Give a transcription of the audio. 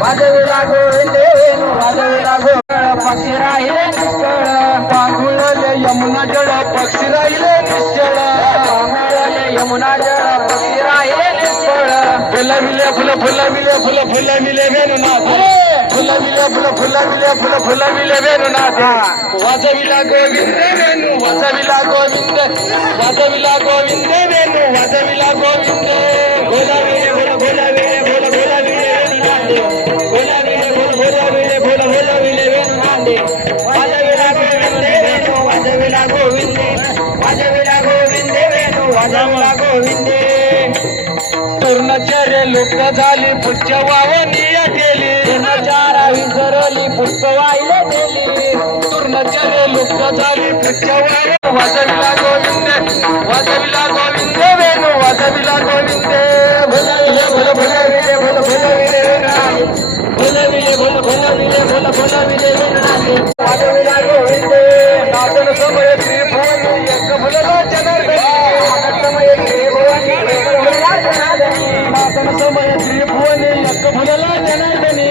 वाजविला गोविंदे वेणू वाजविला गोविंद पक्षी राहिले निश्चळ पांघुळले यमुना जळ पक्षी राहिले निश्चळ पांघुळले यमुना जळ पक्षी राहिले निश्चळ फुलविले फुलविले वेणुनाथ फुलविले वेणुनाथ वाजविला गोविंद वेणू वाजविला गोविंद वेणू वाजविला गोविंद पूर्णचर्य लुप्त झाली पुच्छ वावनीय केली पूर्णचारा विसरली पुष्प वाहिले गेली पूर्णचर्य लुप्त झाली पुच्छ वाजविला गोविंद वेणू वाजविला गोविंद वाजविला गोविंद नाचन समय त्रिभुवन एक फुलला जनार्दनी नाचन समय त्रिभुवन एक फुलला जनार्दनी